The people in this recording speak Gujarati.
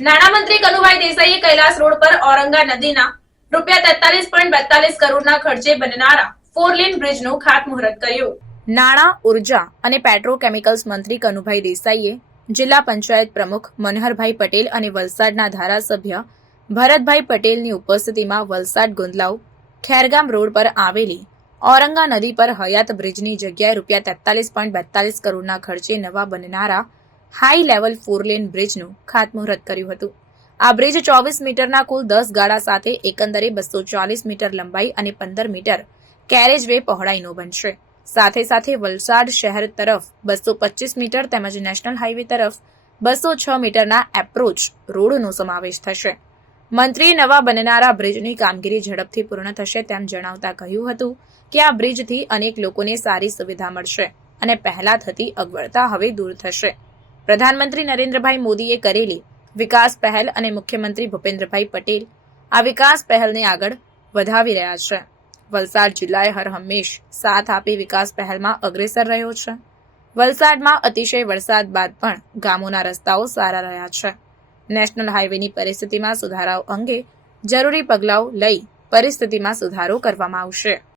નાણામંત્રી કનુભાઈ દેસાઈએ કૈલાસ રોડ પર ઔરંગા નદીના રૂપિયા તેતાલીસ પોઈન્ટ બેતાલીસ કરોડના ખર્ચે બનનારા ફોર બ્રિજનું ખાતમુહૂર્ત કર્યું. નાણાં, ઊર્જા અને પેટ્રોકેમિકલ્સ મંત્રી કનુભાઈ દેસાઈએ જિલ્લા પંચાયત પ્રમુખ મનહરભાઈ પટેલ અને વલસાડના ધારાસભ્ય ભરતભાઈ પટેલની ઉપસ્થિતિમાં વલસાડ ગુંદલાવ ખેરગામ રોડ પર આવેલી ઔરંગા નદી પર હયાત બ્રિજની જગ્યાએ રૂપિયા તેતાલીસ પોઈન્ટ બેતાલીસ કરોડના ખર્ચે નવા બનનારા હાઈ લેવલ ફોર લેન બ્રિજનું ખાતમુહૂર્ત કર્યું હતું. આ બ્રિજ ચોવીસ મીટરના કુલ દસ ગાળા સાથે એકંદરે બસો ચાલીસ મીટર લંબાઈ અને પંદર મીટર કેરેજ વે પહોળાઈનો બનશે. સાથે સાથે વલસાડ શહેર તરફ બસો પચીસ મીટર તેમજ નેશનલ હાઈવે તરફ બસો છ મીટરના એપ્રોચ રોડનો સમાવેશ થશે. મંત્રીએ નવા બનનારા બ્રિજની કામગીરી ઝડપથી પૂર્ણ થશે તેમ જણાવતા કહ્યું હતું કે આ બ્રિજથી અનેક લોકોને સારી સુવિધા મળશે અને પહેલા થતી અગવડતા હવે દૂર થશે. પ્રધાનમંત્રી નરેન્દ્રભાઈ મોદીએ કરેલી વિકાસ પહેલ અને મુખ્યમંત્રી ભૂપેન્દ્રભાઈ પટેલ આ વિકાસ પહેલને આગળ વધાવી રહ્યા છે. વલસાડ જિલ્લાએ હર હંમેશ સાથ આપી વિકાસ પહેલમાં અગ્રેસર રહ્યો છે. વલસાડમાં અતિશય વરસાદ બાદ પણ ગામોના રસ્તાઓ સારા રહ્યા છે. નેશનલ હાઈવેની પરિસ્થિતિમાં સુધારાઓ અંગે જરૂરી પગલાઓ લઈ પરિસ્થિતિમાં સુધારો કરવામાં આવશે.